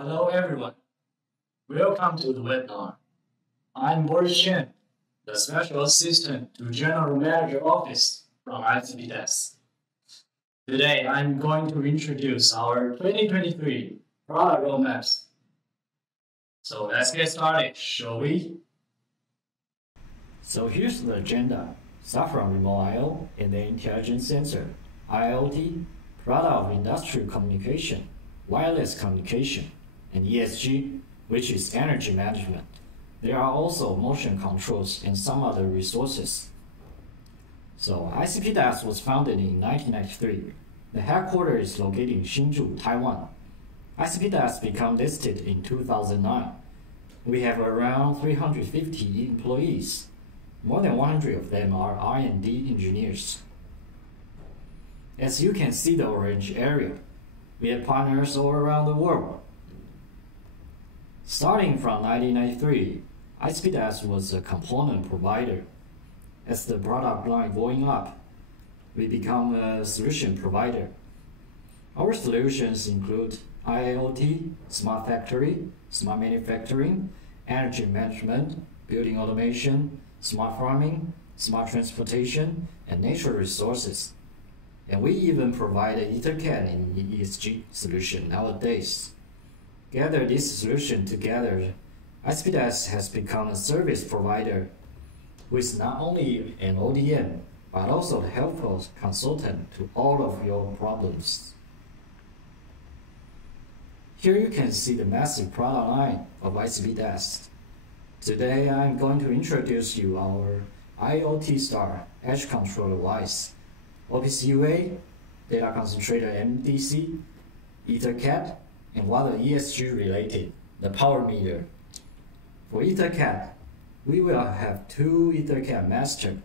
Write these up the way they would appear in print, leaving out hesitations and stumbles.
Hello everyone, welcome to the webinar. I'm Boris Chen, the Special Assistant to General Manager Office from ICP Desk. Today I'm going to introduce our 2023 product roadmaps. So let's get started, shall we? So here's the agenda. Start from remote I/O and then intelligent sensor, IoT, product of industrial communication, wireless communication, and ESG, which is energy management. There are also motion controls and some other resources. So ICP Desk was founded in 1993. The headquarters is located in Hsinchu, Taiwan. ICP Desk became listed in 2009. We have around 350 employees. More than 100 of them are R&D engineers. As you can see the orange area, we have partners all around the world. Starting from 1993, ICP Desk was a component provider. As the product line going up, we become a solution provider. Our solutions include IIoT, smart factory, smart manufacturing, energy management, building automation, smart farming, smart transportation, and natural resources. And we even provide an EtherCAT in ESG solution nowadays. Gather this solution together, ICP Desk has become a service provider who is not only an ODM, but also a helpful consultant to all of your problems. Here you can see the massive product line of ICP Desk. Today I'm going to introduce you our IoTstar edge control device, OPC UA, data concentrator MDC, EtherCAT, and what are ESG related, the power meter. For EtherCAT, we will have 2 EtherCAT master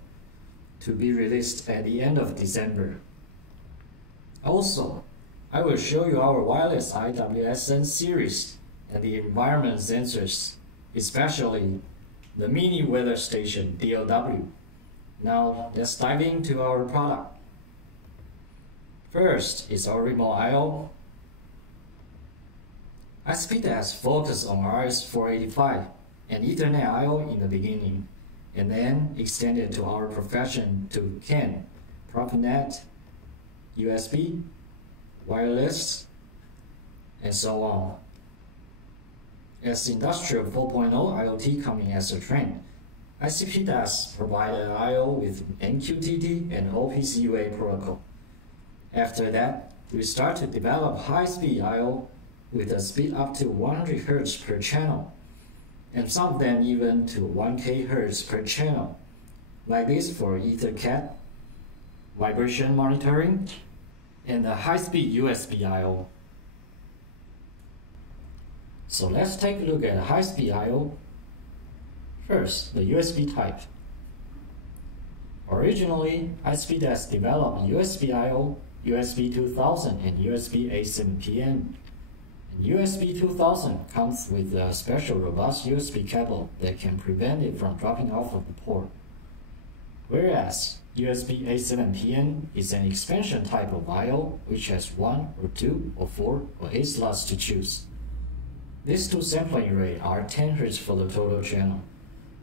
to be released at the end of December. Also, I will show you our wireless IWSN series and the environment sensors, especially the mini weather station DOW. Now let's dive into our product. First is our remote I/O. ICP Desk focused on RS-485 and Ethernet I/O in the beginning, and then extended to our profession to CAN, PropNet, USB, wireless, and so on. As Industrial 4.0 IoT coming as a trend, ICP Desk provided I/O with MQTT and OPC UA protocol. After that, we start to develop high-speed I/O with a speed up to 100 Hz per channel, and some of them even to 1 kHz per channel, like this for EtherCAT, vibration monitoring, and the high-speed USB I/O. So let's take a look at high-speed I/O. First, the USB type. Originally, ICP Desk developed USB I/O, USB 2000 and USB A7PN. And USB 2000 comes with a special robust USB cable that can prevent it from dropping off of the port. Whereas USB A7PN is an expansion type of I/O which has 1 or 2 or 4 or 8 slots to choose. These 2 sampling rates are 10 Hz for the total channel.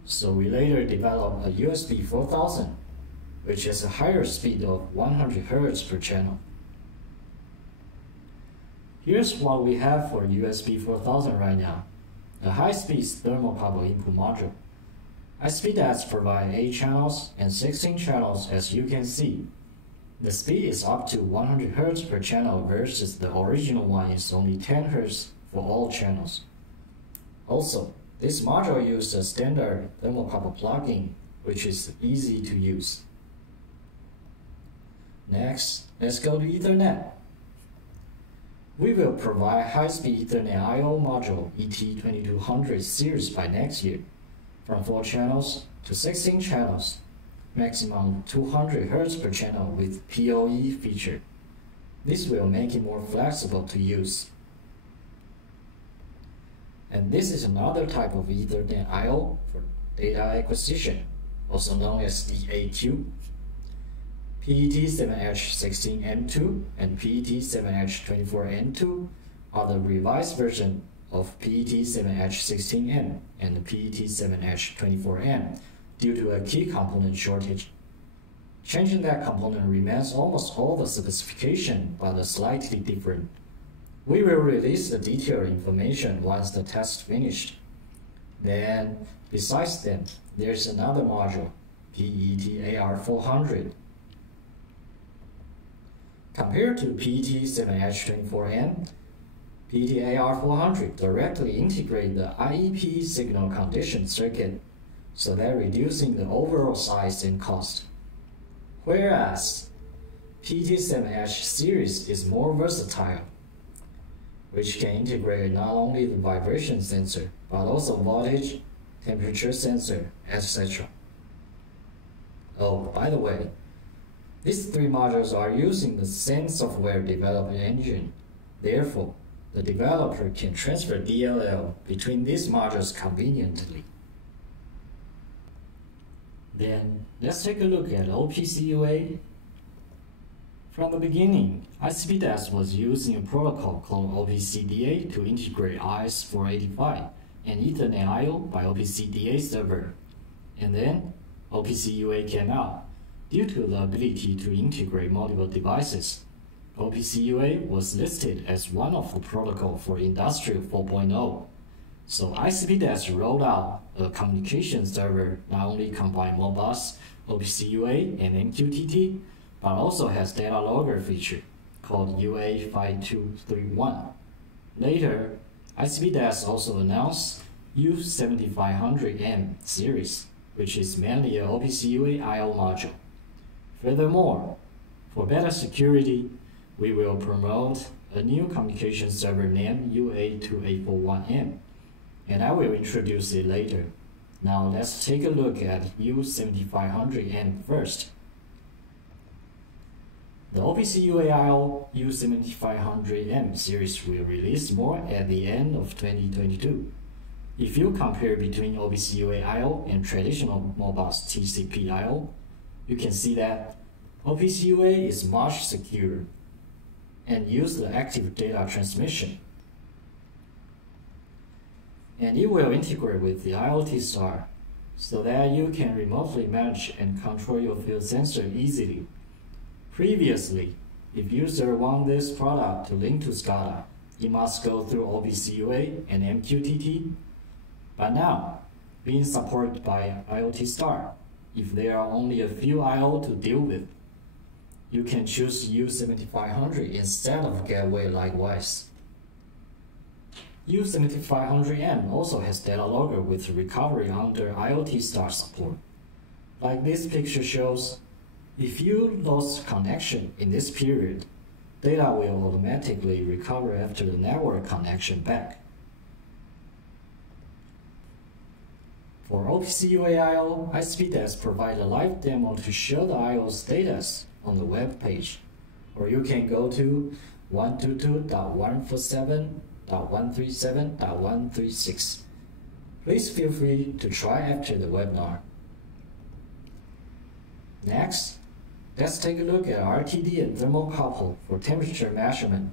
So we later developed a USB 4000, which has a higher speed of 100 Hz per channel. Here's what we have for USB 4000 right now. A high-speed Termocouple input module. ICP Desk provides 8 channels and 16 channels as you can see. The speed is up to 100 Hz per channel versus the original one is only 10 Hz for all channels. Also, this module uses a standard Termocouple plugin, which is easy to use. Next, let's go to Ethernet. We will provide high-speed Ethernet I/O module ET2200 series by next year, from 4 channels to 16 channels, maximum 200 Hz per channel with PoE feature. This will make it more flexible to use. And this is another type of Ethernet I/O for data acquisition, also known as DAQ. PET7H16N2 and PET7H24N2 are the revised version of PET7H16M and PET7H24M due to a key component shortage. Changing that component remains almost all the specification, but slightly different. We will release the detailed information once the test finished. Then, besides them, there's another module, PET-AR400. Compared to PET7H24M, PET-AR400 directly integrates the IEP signal condition circuit, so that reducing the overall size and cost. Whereas PET7H series is more versatile, which can integrate not only the vibration sensor, but also voltage, temperature sensor, etc. Oh, by the way, these three modules are using the same software development engine. Therefore, the developer can transfer DLL between these modules conveniently. Then, let's take a look at OPC UA. From the beginning, ICP-DAS was using a protocol called OPC DA to integrate RS-485 and Ethernet I/O by OPC DA server. And then, OPC UA came out. Due to the ability to integrate multiple devices, OPC UA was listed as one of the protocols for Industry 4.0. So ICP-DAS rolled out a communication server not only combines Modbus, OPC UA, and MQTT, but also has data logger feature called UA5231. Later, ICP-DAS also announced U7500M series, which is mainly a OPC UA I/O module. Furthermore, for better security, we will promote a new communication server named UA2841M, and I will introduce it later. Now let's take a look at U7500M first. The OPC UA I/O U7500M series will release more at the end of 2022. If you compare between OPC UA I/O and traditional Modbus TCP I/O, you can see that OPC UA is much secure and use the active data transmission. And it will integrate with the IoTstar so that you can remotely manage and control your field sensor easily. Previously, if user want this product to link to SCADA, it must go through OPC UA and MQTT. But now, being supported by IoTstar, if there are only a few I/O to deal with, you can choose U7500 instead of gateway likewise. U7500M also has data logger with recovery under IoTstar support. Like this picture shows, if you lost connection in this period, data will automatically recover after the network connection back. For OPC UA I/O, ICP-DAS provides a live demo to show the I/O status on the web page, or you can go to 122.147.137.136. Please feel free to try after the webinar. Next, let's take a look at RTD and Termocouple for temperature measurement.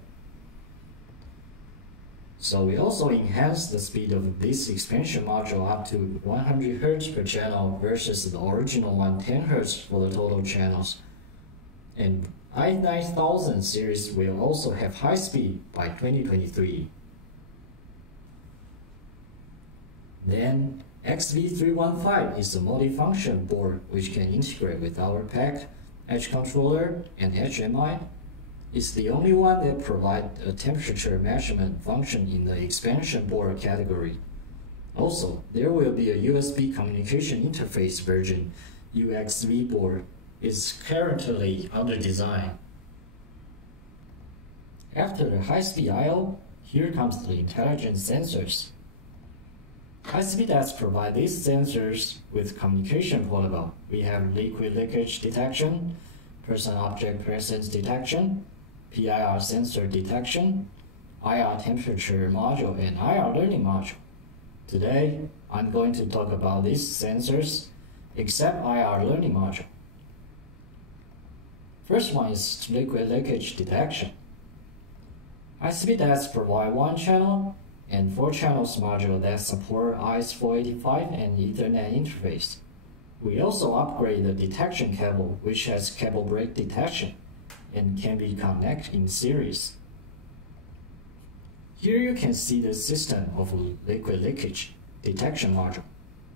So we also enhanced the speed of this expansion module up to 100 Hz per channel versus the original 110 Hz for the total channels. And i9000 series will also have high speed by 2023. Then XV315 is a multifunction board which can integrate with our PAC, Edge controller, and HMI. It's the only one that provides a temperature measurement function in the expansion board category. Also, there will be a USB communication interface version, UXV board. Is currently under design. After the high-speed I/O, here comes the intelligent sensors. ICP-DAS provides these sensors with communication protocol. We have liquid leakage detection, person-object presence detection, PIR sensor detection, IR temperature module, and IR learning module. Today, I'm going to talk about these sensors, except IR learning module. First one is liquid leakage detection. ICP-DAS provides one channel, and 4 channels module that support RS-485 and Ethernet interface. We also upgrade the detection cable, which has cable break detection and can be connected in series. Here you can see the system of liquid leakage detection module.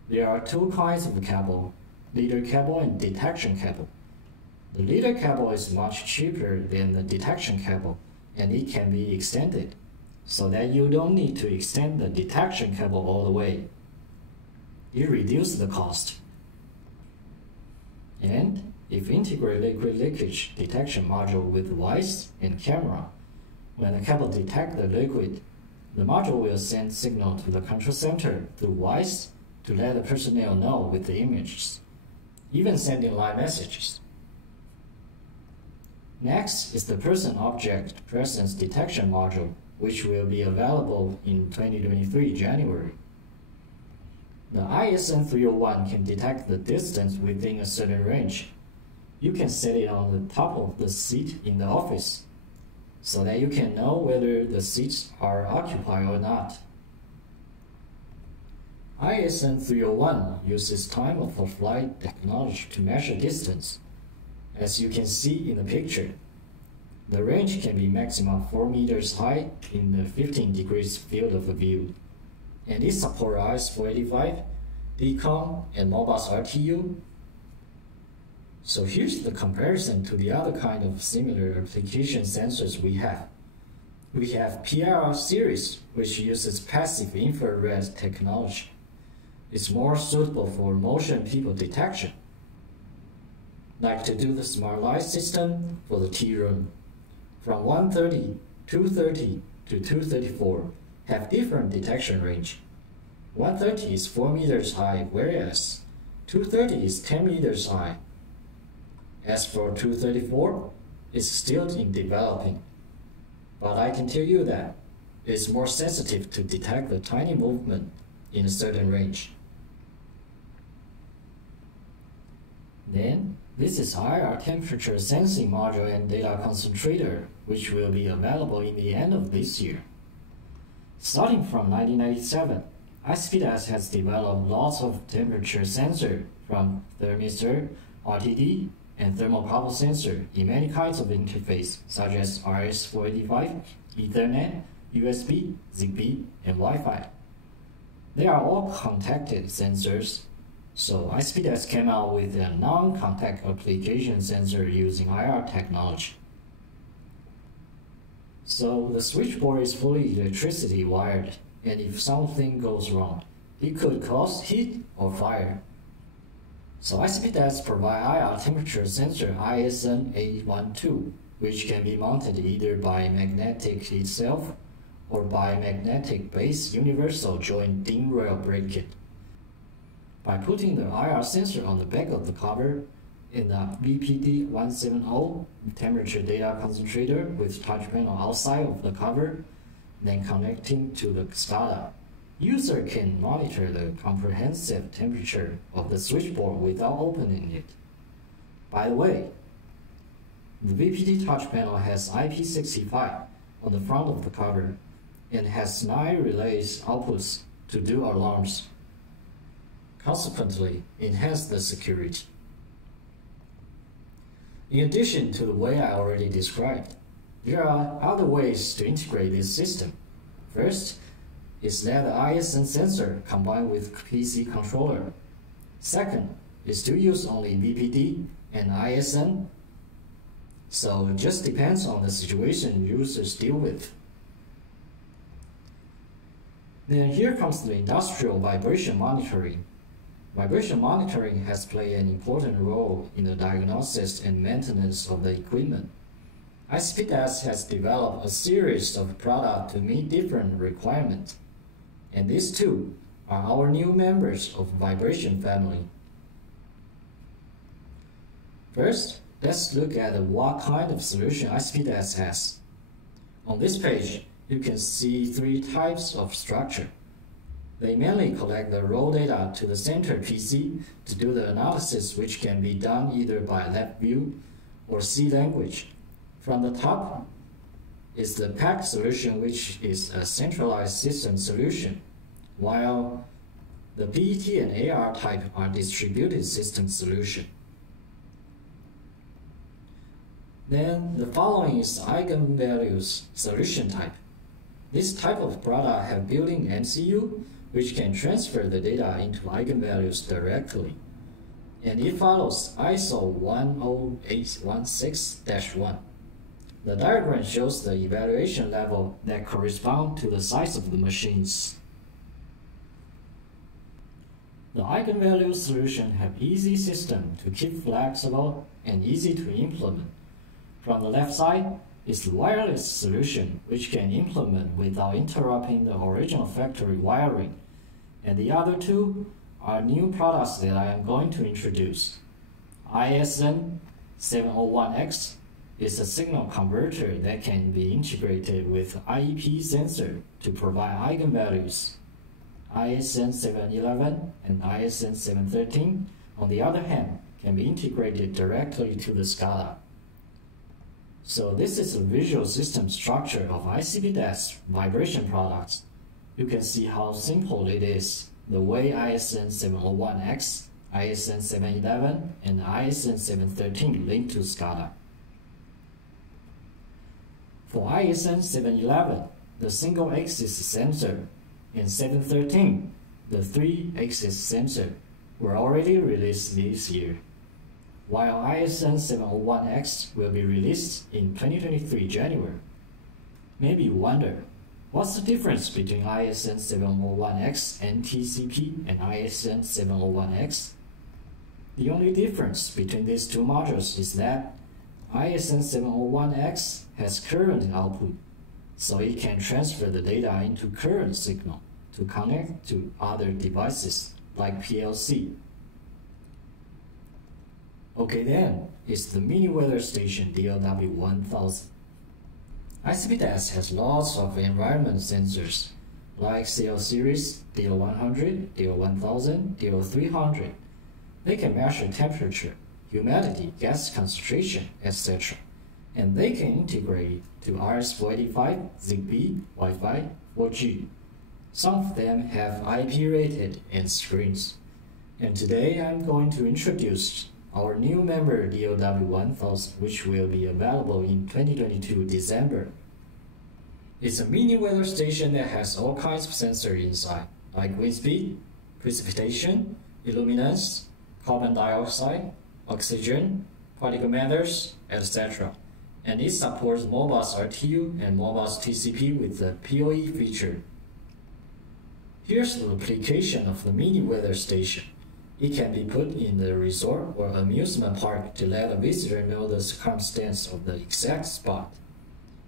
There are 2 kinds of cable, leader cable and detection cable. The leader cable is much cheaper than the detection cable, and it can be extended, so that you don't need to extend the detection cable all the way. It reduces the cost. And if integrate liquid leakage detection module with device and camera, when the cable detects the liquid, the module will send signal to the control center through voice to let the personnel know with the images, even sending live messages. Next is the Person Object Presence Detection module, which will be available in 2023 January. The ISN 301 can detect the distance within a certain range. You can set it on the top of the seat in the office, so that you can know whether the seats are occupied or not. ISN 301 uses time-of-flight technology to measure distance. As you can see in the picture, the range can be maximum 4 meters high in the 15 degrees field of view, and it supports RS-485, DCOM, and Modbus RTU. So here's the comparison to the other kind of similar application sensors we have. We have PIR series, which uses passive infrared technology. It's more suitable for motion people detection, like to do the smart light system for the tea room. From 130, 230 to 234 have different detection range. 130 is 4 meters high, whereas 230 is 10 meters high. As for 234, it's still in developing, but I can tell you that it's more sensitive to detect the tiny movement in a certain range. Then, this is IR temperature sensing module and data concentrator, which will be available in the end of this year. Starting from 1997, ICP has developed lots of temperature sensor from thermistor, RTD, and thermocouple sensor in many kinds of interface, such as RS-485, Ethernet, USB, ZigBee, and Wi-Fi. They are all contacted sensors, so ICP came out with a non-contact application sensor using IR technology. So the switchboard is fully electricity wired, and if something goes wrong, it could cause heat or fire. So ICP provide IR temperature sensor ISN 812, which can be mounted either by magnetic itself or by magnetic base universal joint DIN rail bracket. By putting the IR sensor on the back of the cover in the VPD170 temperature data concentrator with touch panel outside of the cover, then connecting to the SCADA, user can monitor the comprehensive temperature of the switchboard without opening it. By the way, the VPD touch panel has IP65 on the front of the cover and has 9 relays outputs to do alarms. Consequently, enhance the security. In addition to the way I already described, there are other ways to integrate this system. First is that the ISN sensor combined with PC controller. Second is to use only VPD and ISN. So it just depends on the situation users deal with. Then here comes the industrial vibration monitoring. Vibration monitoring has played an important role in the diagnosis and maintenance of the equipment. ICP has developed a series of products to meet different requirements, and these two are our new members of vibration family. First, let's look at what kind of solution ICP has. On this page, you can see 3 types of structure. They mainly collect the raw data to the center PC to do the analysis, which can be done either by lab view or C language. From the top, is the packed solution, which is a centralized system solution, while the PET and AR type are distributed system solution. Then the following is eigenvalues solution type. This type of product have built-in MCU, which can transfer the data into eigenvalues directly. And it follows ISO 10816-1. The diagram shows the evaluation level that correspond to the size of the machines. The eigenvalue solution have easy system to keep flexible and easy to implement. From the left side is the wireless solution, which can implement without interrupting the original factory wiring. And the other two are new products that I am going to introduce. ISN 701X is a signal converter that can be integrated with IEP sensor to provide eigenvalues. ISN 711 and ISN 713, on the other hand, can be integrated directly to the SCADA. So this is a visual system structure of ICP desk vibration products. You can see how simple it is, the way ISN 701X, ISN 711, and ISN 713 link to SCADA. For ISN 711, the single-axis sensor, and 713, the three-axis sensor, were already released this year, while ISN 701X will be released in 2023 January. Maybe you wonder, what's the difference between ISN 701X NTCP and ISN 701X? The only difference between these two modules is that ISN 701X has current output, so it can transfer the data into current signal to connect to other devices like PLC. Okay then, it's the mini weather station DLW1000. ICP desk has lots of environment sensors like CL series, DL100, DL1000, DL300. They can measure temperature, humidity, gas concentration, etc. And they can integrate to RS485, ZigBee, Wi-Fi, 4G. Some of them have IP rated and screens. And today I'm going to introduce our new member DLW1000, which will be available in 2022 December. It's a mini weather station that has all kinds of sensors inside, like wind speed, precipitation, illuminance, carbon dioxide, oxygen, particle matters, etc. And it supports Modbus RTU and Modbus TCP with the PoE feature. Here's the application of the mini weather station. It can be put in the resort or amusement park to let a visitor know the circumstance of the exact spot.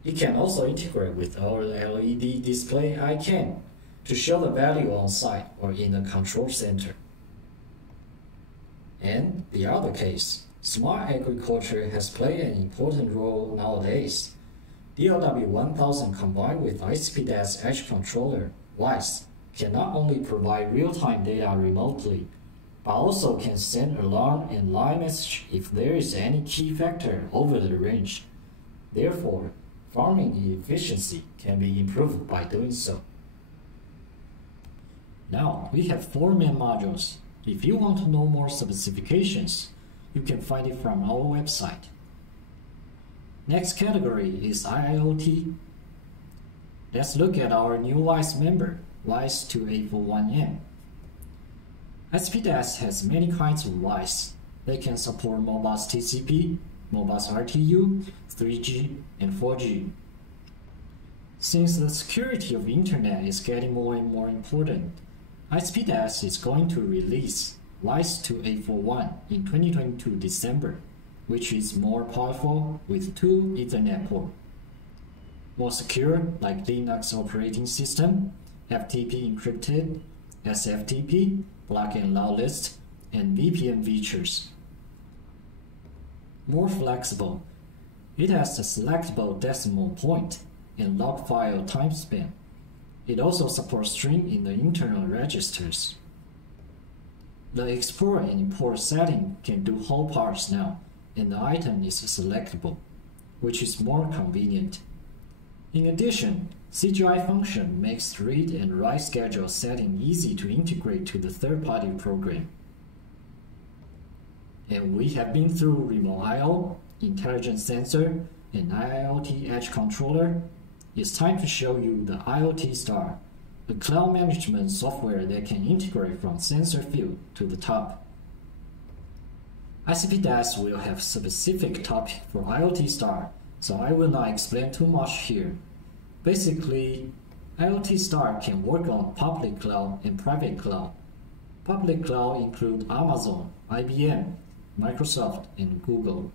It can also integrate with our LED display icon to show the value on site or in the control center. And the other case, smart agriculture has played an important role nowadays. DLW1000 combined with ICP desk edge controller, WISE, can not only provide real-time data remotely, but also can send alarm and line message if there is any key factor over the range. Therefore, farming efficiency can be improved by doing so. Now, we have 4 main modules. If you want to know more specifications, you can find it from our website. Next category is IIoT. Let's look at our new WISE member, WISE 2841M. ICP desk has many kinds of WISE. They can support Modbus TCP, Modbus RTU, 3G, and 4G. Since the security of Internet is getting more and more important, ICP desk is going to release WISE 2841 in 2022 December, which is more powerful with 2 Ethernet ports. More secure like Linux operating system, FTP encrypted, SFTP, block and load list, and VPN features. More flexible. It has a selectable decimal point and log file timespan. It also supports string in the internal registers. The export and import setting can do whole parts now, and the item is selectable, which is more convenient. In addition, CGI function makes read and write schedule setting easy to integrate to the third-party program. And we have been through remote I/O, intelligent sensor, and IoT edge controller. It's time to show you the IoTstar, a cloud management software that can integrate from sensor field to the top. ICP Desk will have specific topic for IoTstar, so I will not explain too much here. Basically, IoTstar can work on public cloud and private cloud. Public cloud include Amazon, IBM, Microsoft, and Google,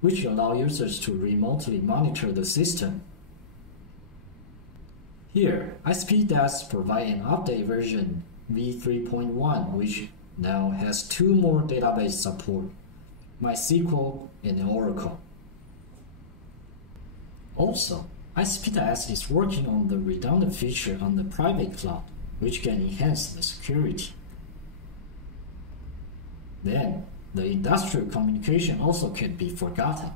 which allow users to remotely monitor the system. Here, ICP Desk provides an update version v3.1, which now has 2 more database support, MySQL and Oracle. Also, ICP Desk is working on the redundant feature on the private cloud, which can enhance the security. Then, the industrial communication also can't be forgotten.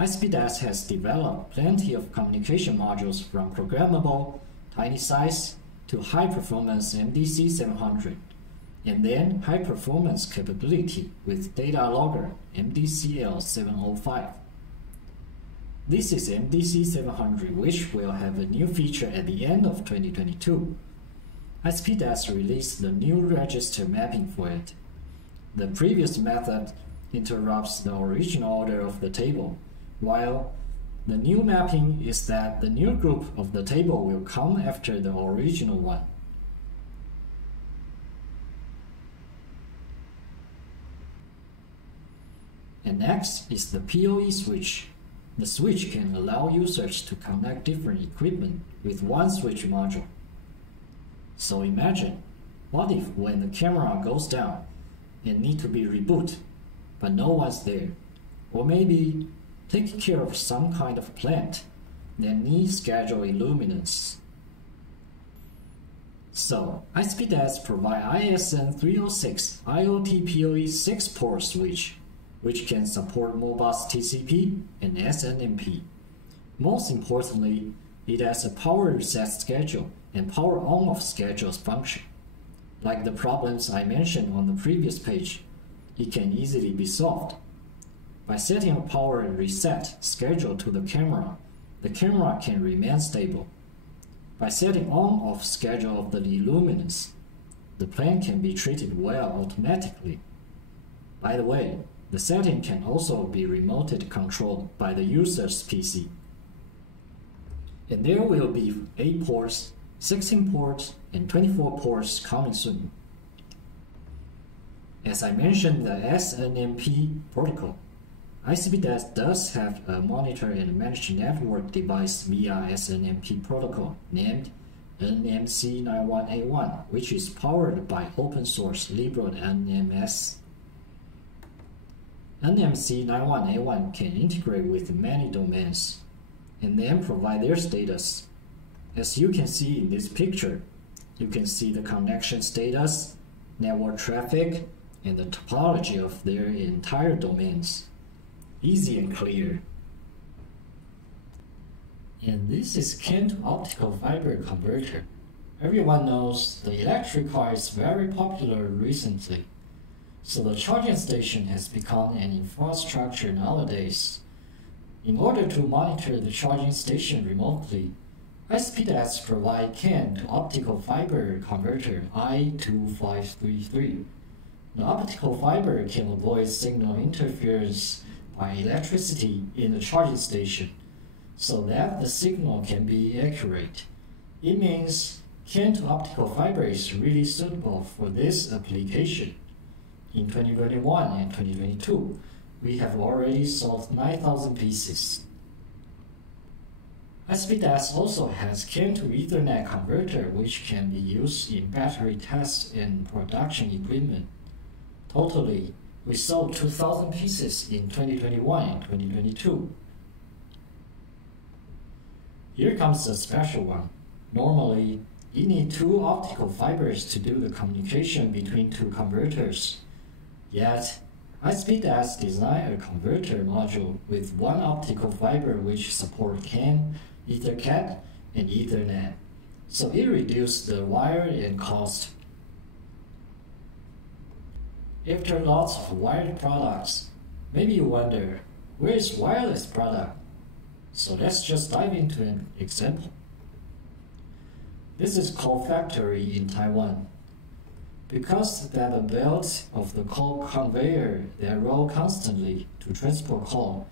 ICP Desk has developed plenty of communication modules from programmable, tiny size, to high-performance MDC 700, and then high-performance capability with data logger MDCL 705. This is MDC 700, which will have a new feature at the end of 2022. ICP Desk released the new register mapping for it. The previous method interrupts the original order of the table, while the new mapping is that the new group of the table will come after the original one. And next is the PoE switch. The switch can allow users to connect different equipment with one switch module. So imagine, what if when the camera goes down, it needs to be rebooted, but no one's there? Or maybe take care of some kind of plant that needs scheduled illuminance. So, ICP Desk provides ISN 306 IoT PoE 6-port switch, which can support Modbus TCP and SNMP. Most importantly, it has a power reset schedule and power on-off schedules function. Like the problems I mentioned on the previous page, it can easily be solved. By setting a power reset schedule to the camera can remain stable. By setting on-off schedule of the illuminance, the plant can be treated well automatically. By the way, the setting can also be remotely controlled by the user's PC. And there will be 8 ports, 16 ports, and 24 ports coming soon. As I mentioned the SNMP protocol, ICP Desk does have a monitor and manage network device via SNMP protocol named NMC91A1, which is powered by open source LibreNMS. NMC91A1 can integrate with many domains and then provide their status. As you can see in this picture, you can see the connection status, network traffic, and the topology of their entire domains. Easy and clear. And this is CAN to optical fiber converter. Everyone knows the electric car is very popular recently, so the charging station has become an infrastructure nowadays. In order to monitor the charging station remotely, ICP Desk provides CAN to optical fiber converter I2533. The optical fiber can avoid signal interference by electricity in the charging station, so that the signal can be accurate. It means CAN to optical fiber is really suitable for this application. In 2021 and 2022, we have already sold 9,000 pieces. ICP Desk also has CAN to EtherCAT converter, which can be used in battery tests and production equipment. Totally, we sold 2,000 pieces in 2021 and 2022. Here comes the special one. Normally, you need 2 optical fibers to do the communication between 2 converters. Yet, ISPDAS designed a converter module with one optical fiber which supports CAN, EtherCAT, and Ethernet, so it reduced the wire and cost. After lots of wired products, maybe you wonder, where is wireless product? So let's just dive into an example. This is call factory in Taiwan. Because that a belt of the call conveyor that roll constantly to transport call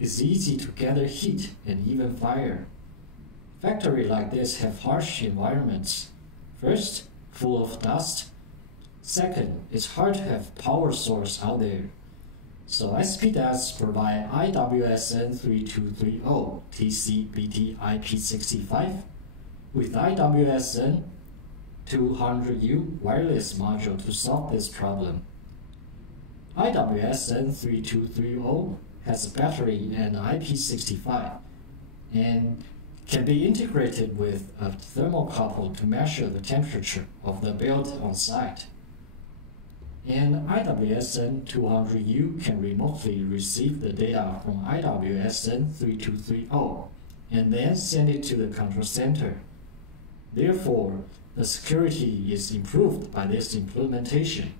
is easy to gather heat and even fire. Factories like this have harsh environments. First, full of dust. Second, it's hard to have power source out there. So ISPDAS provide IWSN 3230 TCBT IP65 with IWSN 200U wireless module to solve this problem. IWSN 3230 has a battery and IP65 and can be integrated with a thermocouple to measure the temperature of the belt on site. And IWSN 200U can remotely receive the data from IWSN 3230 and then send it to the control center. Therefore, the security is improved by this implementation.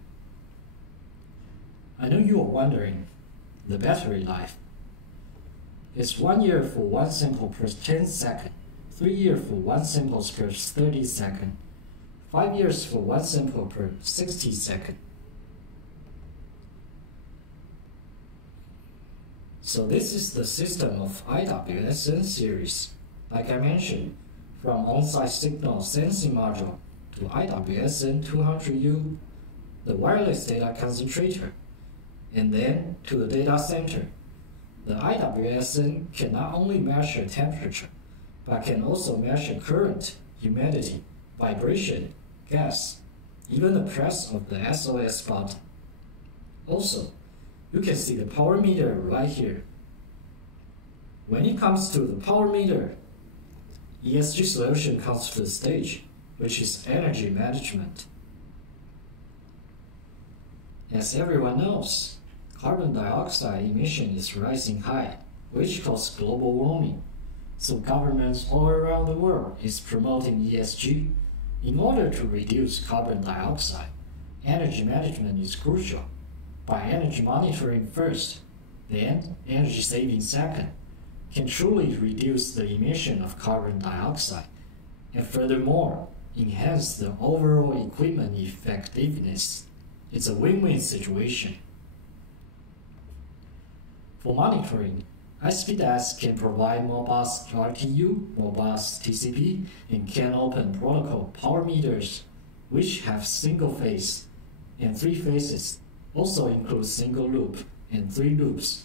I know you are wondering, the battery life. It's 1 year for one sample per 10 seconds, 3 years for one sample per 30 seconds, 5 years for one sample per 60 seconds. So this is the system of IWSN series. Like I mentioned, from on-site signal sensing module to IWSN 200U, the wireless data concentrator, and then to the data center. The IWSN can not only measure temperature, but can also measure current, humidity, vibration, gas, even the press of the SOS button. Also, you can see the power meter right here. When it comes to the power meter, ESG Solution comes to the stage, which is energy management. As everyone knows, carbon dioxide emission is rising high, which causes global warming. So governments all around the world is promoting ESG. In order to reduce carbon dioxide, energy management is crucial. By energy monitoring first, then energy saving second, can truly reduce the emission of carbon dioxide, and furthermore, enhance the overall equipment effectiveness. It's a win-win situation. For monitoring, ISPDAS can provide Modbus RTU, Modbus TCP, and CAN open protocol power meters, which have single phase and 3 phases, also includes single loop and 3 loops.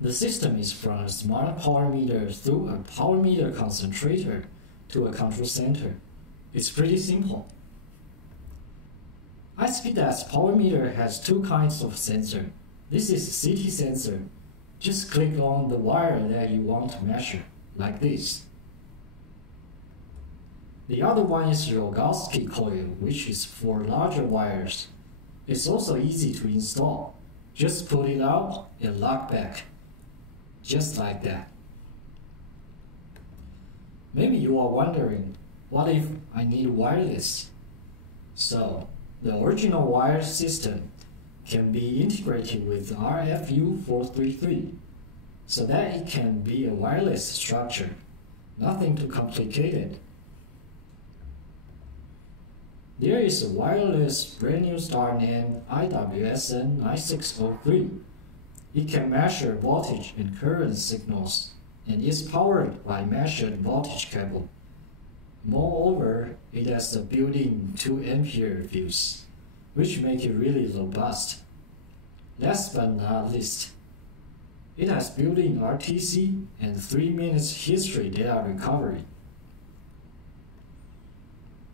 The system is from a smart power meter through a power meter concentrator to a control center. It's pretty simple. ISPDAS power meter has 2 kinds of sensor. This is CT sensor. Just click on the wire that you want to measure, like this. The other one is Rogowski coil, which is for larger wires. It's also easy to install. Just pull it out and lock back. Just like that. Maybe you are wondering, what if I need wireless? So, the original wire system can be integrated with RFU433 so that it can be a wireless structure, nothing too complicated. There is a wireless brand new star named IWSN 9603. It can measure voltage and current signals and is powered by measured voltage cable. Moreover, it has a built-in 2 ampere fuse, which make it really robust. Last but not least, it has built-in RTC and 3 minutes history data recovery.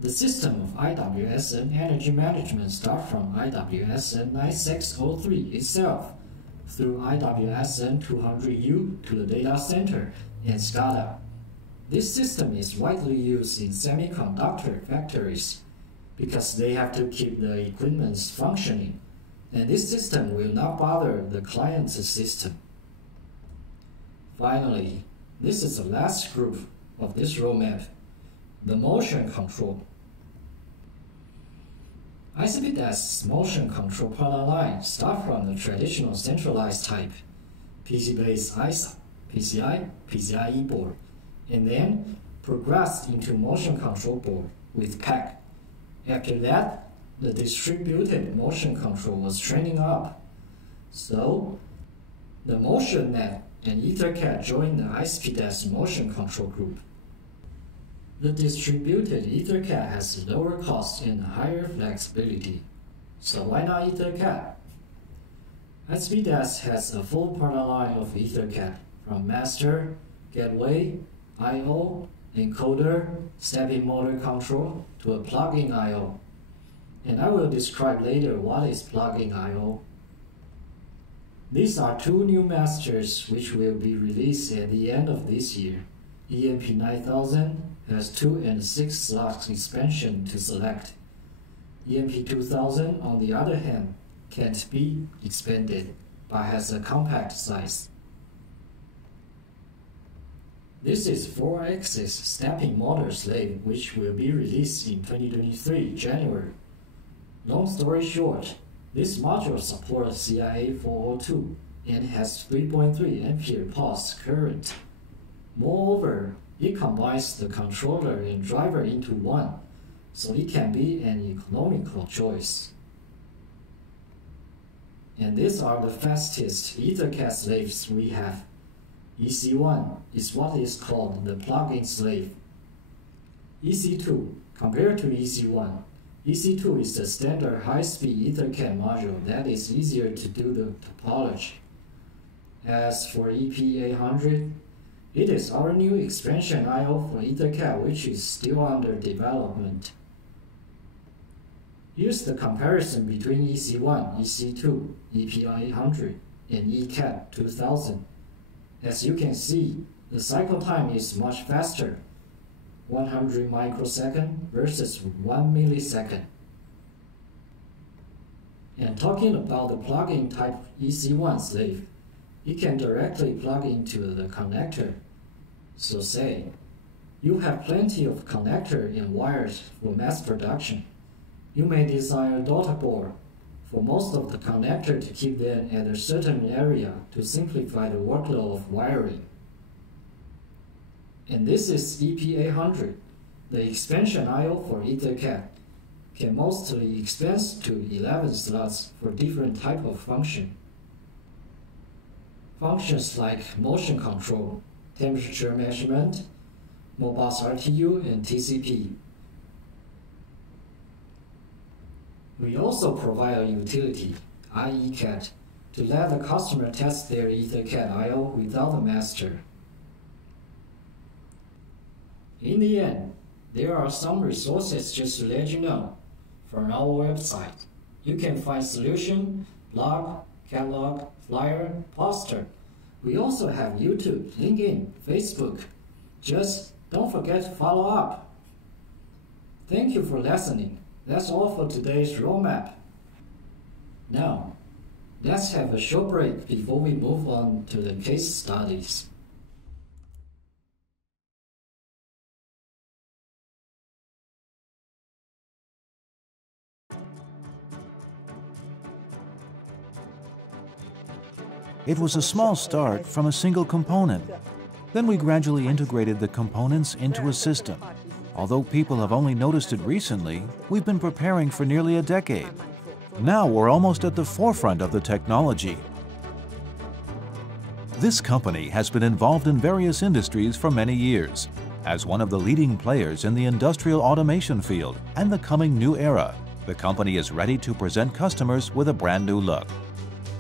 The system of IWSN Energy Management starts from IWSN 9603 itself, through IWSN 200U to the data center and SCADA. This system is widely used in semiconductor factories because they have to keep the equipment functioning, and this system will not bother the client's system. Finally, this is the last group of this roadmap, the motion control. ICP Desk's motion control product line starts from the traditional centralized type, PC-based ISA, PCI, PCIe board, and then progressed into motion control board with PAC. After that, the distributed motion control was training up. So, the MotionNet and EtherCAT joined the ICP Desk motion control group. The distributed EtherCAT has lower cost and higher flexibility. So why not EtherCAT? ICP Desk has a full product line of EtherCAT, from master, gateway, I/O, encoder, stepping motor control, to a plug-in I/O. And I will describe later what is plug-in I/O. These are two new masters which will be released at the end of this year. EMP9000 has 2 and 6 slots expansion to select. EMP2000, on the other hand, can't be expanded, but has a compact size. This is 4-axis stepping motor slave, which will be released in 2023 January. Long story short, this module supports CIA 402 and has 3.3 ampere pulse current. Moreover, it combines the controller and driver into one, so it can be an economical choice. And these are the fastest EtherCAT slaves we have. EC1 is what is called the plug-in slave. EC2, compared to EC1, EC2 is the standard high-speed EtherCAT module that is easier to do the topology. As for EP800, it is our new expansion I/O for EtherCAT, which is still under development. Here's the comparison between EC1, EC2, EP800, and ECAT 2000. As you can see, the cycle time is much faster, 100 microseconds versus 1 millisecond. And talking about the plug-in type EC1 slave, it can directly plug into the connector. So say, you have plenty of connector and wires for mass production. You may design a daughter board for most of the connector to keep them at a certain area to simplify the workload of wiring. And this is EP800, the expansion I/O for EtherCAT. Can mostly expand to 11 slots for different type of function. Functions like motion control, temperature measurement, Modbus RTU, and TCP. We also provide a utility, IECAT, to let the customer test their EtherCAT I/O without the master. In the end, there are some resources just to let you know. From our website, you can find solution, blog, catalog, flyer, poster. We also have YouTube, LinkedIn, Facebook. Just don't forget to follow up. Thank you for listening. That's all for today's roadmap. Now, let's have a short break before we move on to the case studies. It was a small start from a single component. Then we gradually integrated the components into a system. Although people have only noticed it recently, we've been preparing for nearly a decade. Now we're almost at the forefront of the technology. This company has been involved in various industries for many years. As one of the leading players in the industrial automation field and the coming new era, the company is ready to present customers with a brand new look.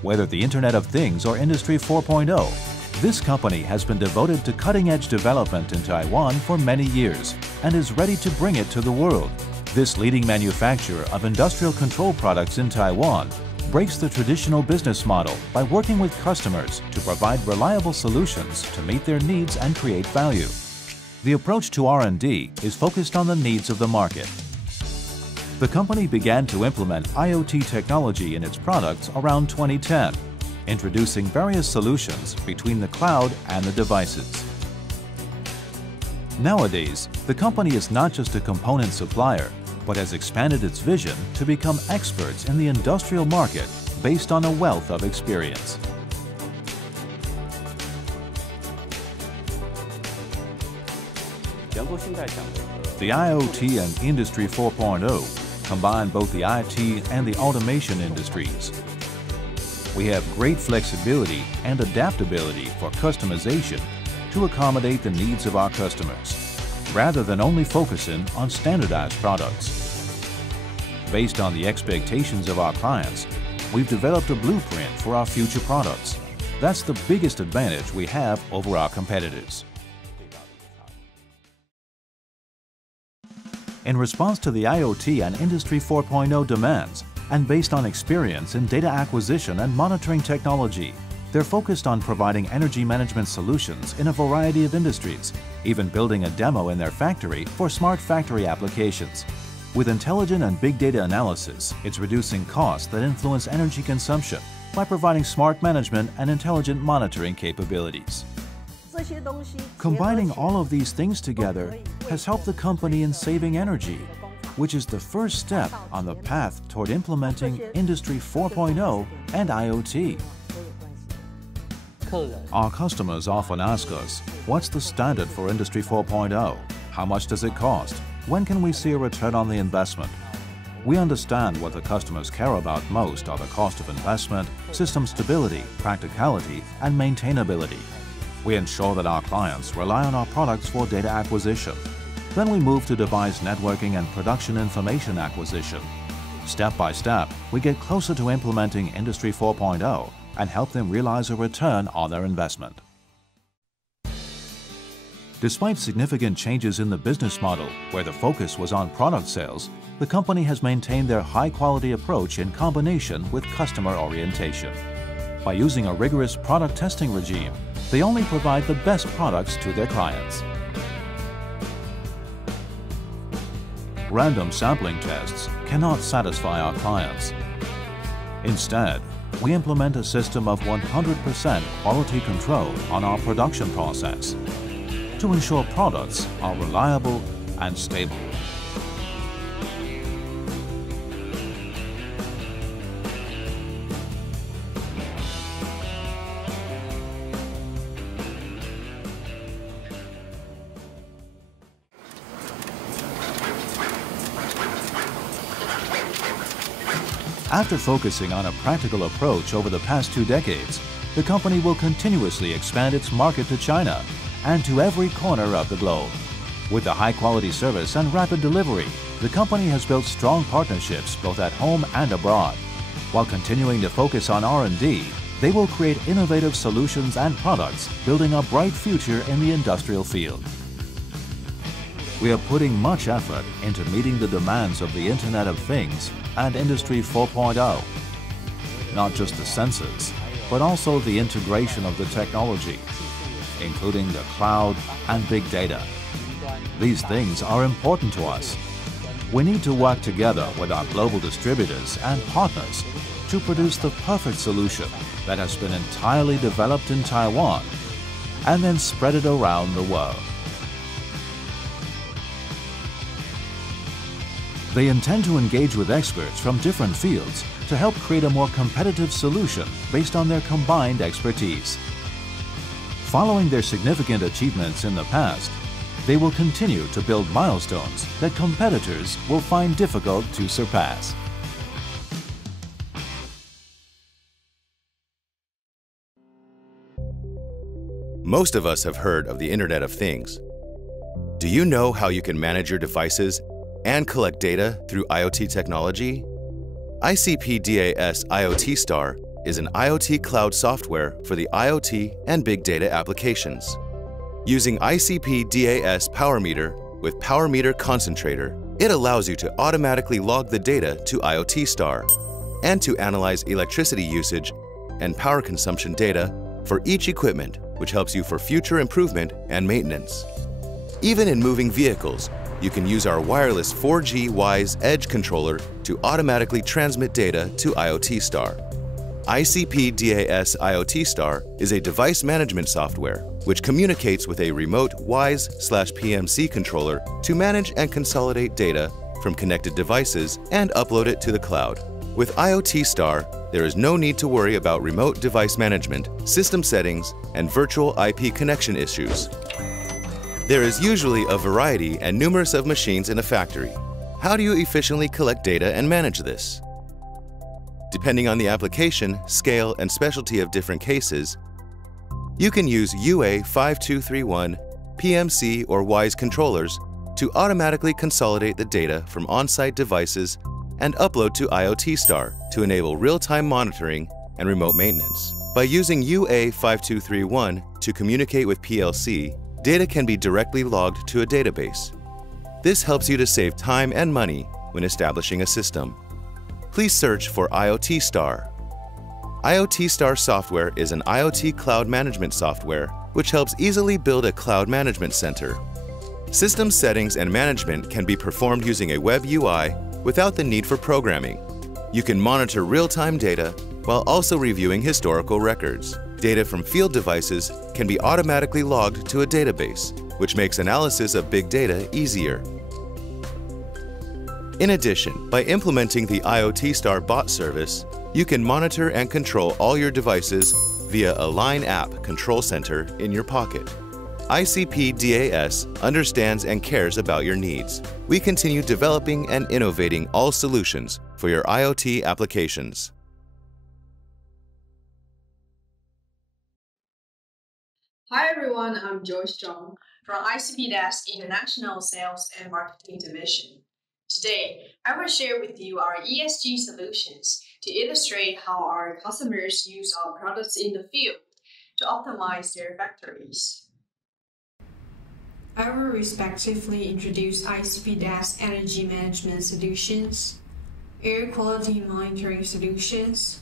Whether the Internet of Things or Industry 4.0, this company has been devoted to cutting-edge development in Taiwan for many years and is ready to bring it to the world. This leading manufacturer of industrial control products in Taiwan breaks the traditional business model by working with customers to provide reliable solutions to meet their needs and create value. The approach to R&D is focused on the needs of the market. The company began to implement IoT technology in its products around 2010, introducing various solutions between the cloud and the devices. Nowadays, the company is not just a component supplier, but has expanded its vision to become experts in the industrial market based on a wealth of experience. The IoT and Industry 4.0 combine both the IT and the automation industries. We have great flexibility and adaptability for customization to accommodate the needs of our customers, rather than only focusing on standardized products. Based on the expectations of our clients, we've developed a blueprint for our future products. That's the biggest advantage we have over our competitors. In response to the IoT and Industry 4.0 demands, and based on experience in data acquisition and monitoring technology, they're focused on providing energy management solutions in a variety of industries, even building a demo in their factory for smart factory applications. With intelligent and big data analysis, it's reducing costs that influence energy consumption by providing smart management and intelligent monitoring capabilities. Combining all of these things together has helped the company in saving energy, which is the first step on the path toward implementing Industry 4.0 and IoT. Our customers often ask us, what's the standard for Industry 4.0? How much does it cost? When can we see a return on the investment? We understand what the customers care about most are the cost of investment, system stability, practicality, and maintainability. We ensure that our clients rely on our products for data acquisition. Then we move to device networking and production information acquisition. Step by step, we get closer to implementing Industry 4.0 and help them realize a return on their investment. Despite significant changes in the business model, where the focus was on product sales, the company has maintained their high-quality approach in combination with customer orientation. By using a rigorous product testing regime, they only provide the best products to their clients. Random sampling tests cannot satisfy our clients. Instead, we implement a system of 100% quality control on our production process to ensure products are reliable and stable. After focusing on a practical approach over the past 2 decades, the company will continuously expand its market to China and to every corner of the globe. With a high-quality service and rapid delivery, the company has built strong partnerships both at home and abroad. While continuing to focus on R&D, they will create innovative solutions and products, building a bright future in the industrial field. We are putting much effort into meeting the demands of the Internet of Things and Industry 4.0. Not just the sensors, but also the integration of the technology, including the cloud and big data. These things are important to us. We need to work together with our global distributors and partners to produce the perfect solution that has been entirely developed in Taiwan and then spread it around the world. They intend to engage with experts from different fields to help create a more competitive solution based on their combined expertise. Following their significant achievements in the past, they will continue to build milestones that competitors will find difficult to surpass. Most of us have heard of the Internet of Things. Do you know how you can manage your devices and collect data through IoT technology? ICP DAS IoTstar is an IoT cloud software for the IoT and big data applications. Using ICP DAS Power Meter with Power Meter Concentrator, it allows you to automatically log the data to IoTstar and to analyze electricity usage and power consumption data for each equipment, which helps you for future improvement and maintenance. Even in moving vehicles, you can use our wireless 4G Wise Edge controller to automatically transmit data to IoTstar. ICP DAS IoTstar is a device management software which communicates with a remote Wise/PMC controller to manage and consolidate data from connected devices and upload it to the cloud. With IoTstar, there is no need to worry about remote device management, system settings, and virtual IP connection issues. There is usually a variety and numerous of machines in a factory. How do you efficiently collect data and manage this? Depending on the application, scale, and specialty of different cases, you can use UA5231, PMC, or WISE controllers to automatically consolidate the data from on-site devices and upload to IoTstar to enable real-time monitoring and remote maintenance. By using UA5231 to communicate with PLC, data can be directly logged to a database. This helps you to save time and money when establishing a system. Please search for IoTstar. IoTstar software is an IoT cloud management software which helps easily build a cloud management center. System settings and management can be performed using a web UI without the need for programming. You can monitor real-time data while also reviewing historical records. Data from field devices can be automatically logged to a database, which makes analysis of big data easier. In addition, by implementing the IoTstar bot service, you can monitor and control all your devices via a Line app control center in your pocket. ICP DAS understands and cares about your needs. We continue developing and innovating all solutions for your IoT applications. Hi everyone, I'm Joyce Zhang from ICP DAS International Sales and Marketing Division. Today, I will share with you our ESG solutions to illustrate how our customers use our products in the field to optimize their factories. I will respectively introduce ICP DAS Energy Management Solutions, Air Quality Monitoring Solutions,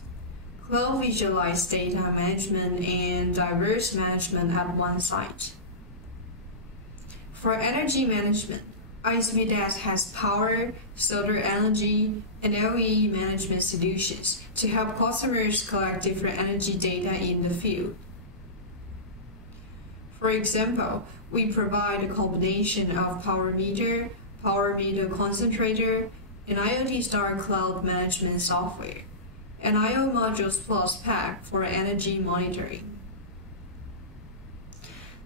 Cloud Visualized Data Management, and Diverse Management at one site. For energy management, ICP DAS has power, solar energy, and LE management solutions to help customers collect different energy data in the field. For example, we provide a combination of power meter concentrator, and IoTstar Cloud management software, and IO Modules Plus pack for energy monitoring.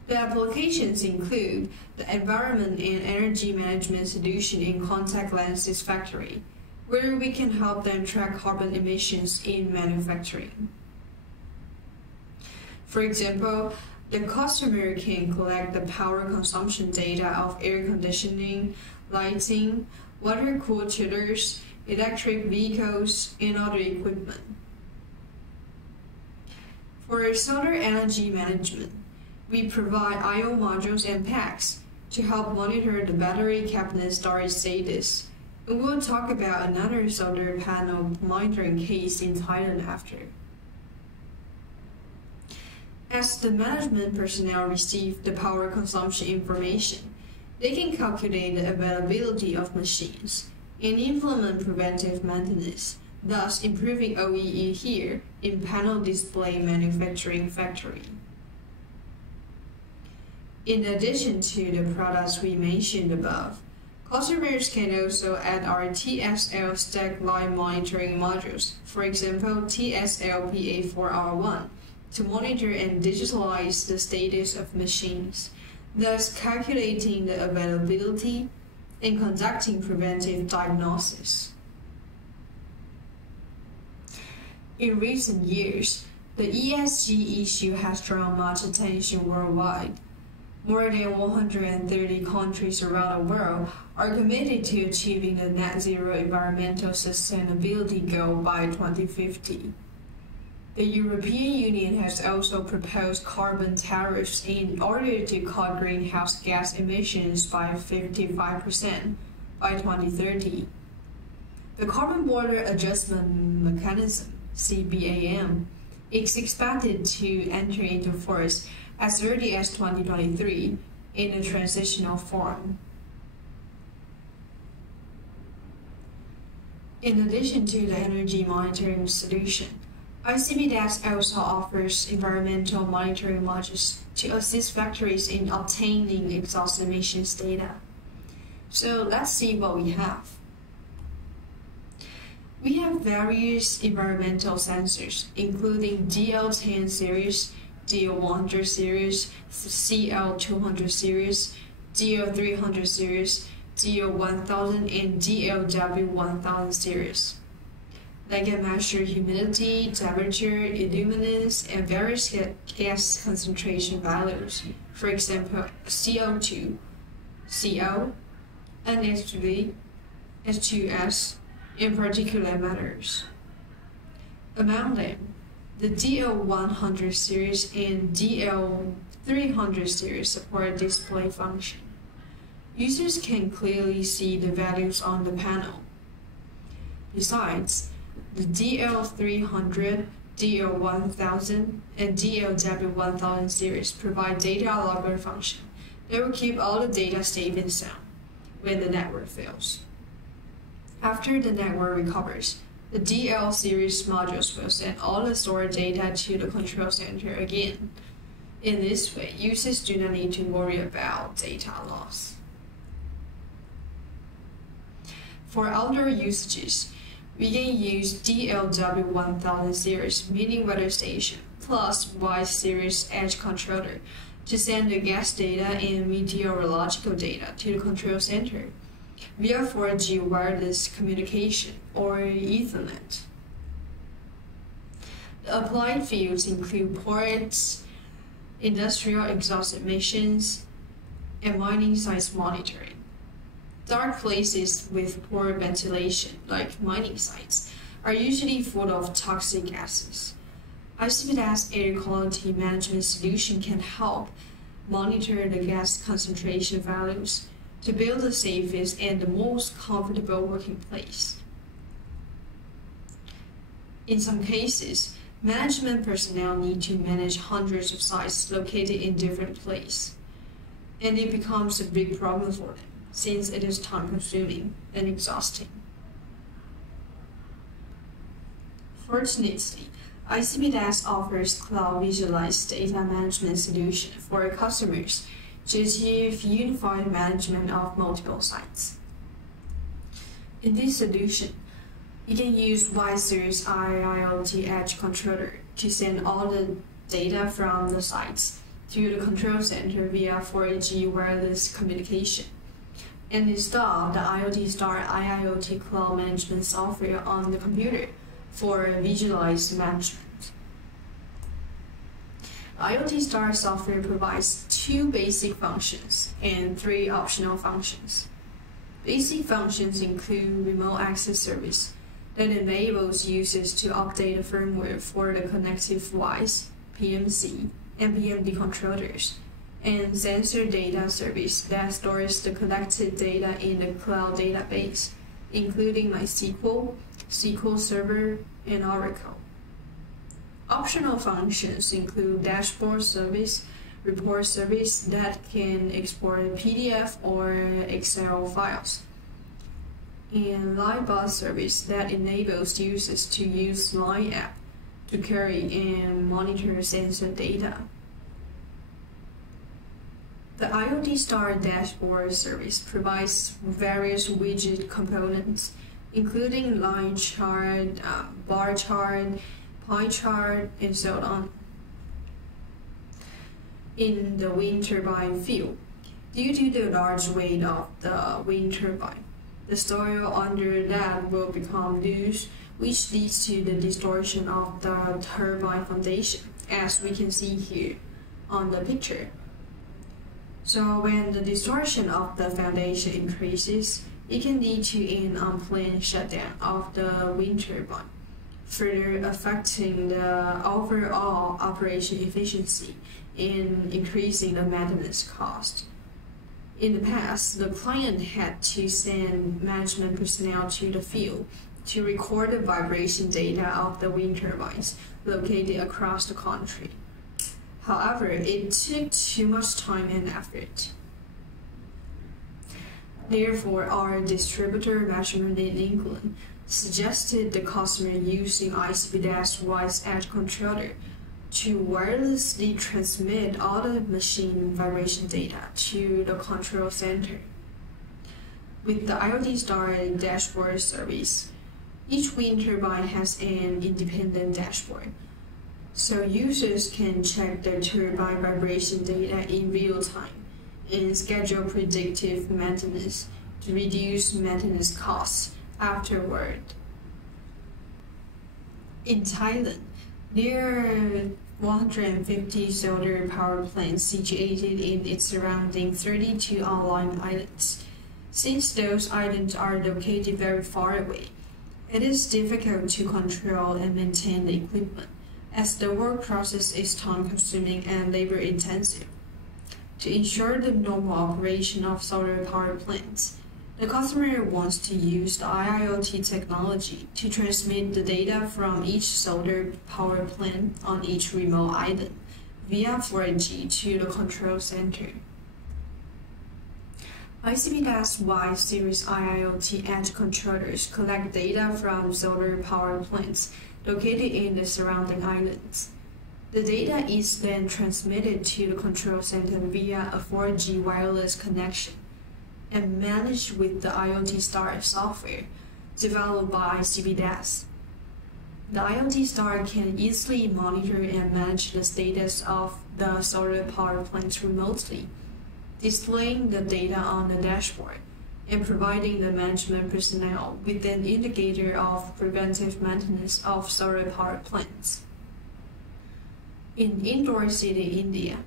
The applications include the environment and energy management solution in contact lenses factory, where we can help them track carbon emissions in manufacturing. For example, the customer can collect the power consumption data of air conditioning, lighting, water-cooled chillers, electric vehicles, and other equipment. For solar energy management, we provide I/O modules and packs to help monitor the battery cabinet storage status. And we'll talk about another solar panel monitoring case in Thailand after. As the management personnel receive the power consumption information, they can calculate the availability of machines and implement preventive maintenance, thus improving OEE here in panel display manufacturing factory. In addition to the products we mentioned above, customers can also add our TSL stack line monitoring modules, for example TSL PA4R1, to monitor and digitalize the status of machines, thus calculating the availability and conducting preventive diagnosis. In recent years, the ESG issue has drawn much attention worldwide. More than 130 countries around the world are committed to achieving the net zero environmental sustainability goal by 2050. The European Union has also proposed carbon tariffs in order to cut greenhouse gas emissions by 55% by 2030. The Carbon Border Adjustment Mechanism, CBAM, is expected to enter into force as early as 2023 in a transitional form. In addition to the energy monitoring solution, ICP Desk also offers environmental monitoring modules to assist factories in obtaining exhaust emissions data. So let's see what we have. We have various environmental sensors, including DL10 series, DL100 series, CL200 series, DL300 series, DL1000, and DLW1000 series. They can measure humidity, temperature, illuminance, and various gas concentration values. For example, CO2, CO, NH2, H2S, and particulate matters. Among them, the DL100 series and DL300 series support display function. Users can clearly see the values on the panel. Besides, the DL300, DL1000, and DLW1000 series provide data logger function. They will keep all the data safe and sound when the network fails. After the network recovers, the DL series modules will send all the stored data to the control center again. In this way, users do not need to worry about data loss. For outdoor usages, we can use DLW1000 series mini weather station plus Y series edge controller to send the gas data and meteorological data to the control center via 4G wireless communication or Ethernet. The applied fields include ports, industrial exhaust emissions, and mining sites monitoring. Dark places with poor ventilation, like mining sites, are usually full of toxic gases. ICP Desk air quality management solution can help monitor the gas concentration values to build the safest and the most comfortable working place. In some cases, management personnel need to manage hundreds of sites located in different places, and it becomes a big problem for them, since it is time-consuming and exhausting. Fortunately, ICP Desk offers cloud-visualized data management solution for customers to achieve unified management of multiple sites. In this solution, you can use Y-Series IIoT Edge controller to send all the data from the sites to the control center via 4G wireless communication, and install the IoTstar IIoT Cloud Management software on the computer for visualized management. IoTstar software provides 2 basic functions and 3 optional functions. Basic functions include remote access service that enables users to update the firmware for the connected WISE, PMC, and PMD controllers, and sensor data service that stores the collected data in the cloud database, including MySQL, SQL Server, and Oracle. Optional functions include dashboard service, report service that can export PDF or Excel files, and Line bus service that enables users to use Line app to carry and monitor sensor data. The IoTstar dashboard service provides various widget components, including line chart, bar chart, pie chart, and so on. In the wind turbine field, due to the large weight of the wind turbine, the soil under that will become loose, which leads to the distortion of the turbine foundation, as we can see here on the picture. So when the distortion of the foundation increases, it can lead to an unplanned shutdown of the wind turbine, further affecting the overall operation efficiency and increasing the maintenance cost. In the past, the client had to send management personnel to the field to record the vibration data of the wind turbines located across the country. However, it took too much time and effort. Therefore, our distributor measurement in England suggested the customer using ICP voice edge controller to wirelessly transmit all the machine vibration data to the control center. With the IoTstar dashboard service, each wind turbine has an independent dashboard, so users can check the turbine vibration data in real time and schedule predictive maintenance to reduce maintenance costs afterward. In Thailand, there are 150 solar power plants situated in its surrounding 32 online islands. Since those islands are located very far away, it is difficult to control and maintain the equipment, as the work process is time-consuming and labor-intensive. To ensure the normal operation of solar power plants, the customer wants to use the IIoT technology to transmit the data from each solar power plant on each remote island via 4G to the control center. ICP-Y series IIoT edge controllers collect data from solar power plants located in the surrounding islands. The data is then transmitted to the control center via a 4G wireless connection and managed with the IoTstar software developed by ICP. The IoTstar can easily monitor and manage the status of the solar power plants remotely, displaying the data on the dashboard and providing the management personnel with an indicator of preventive maintenance of solar power plants. In Indore City, India,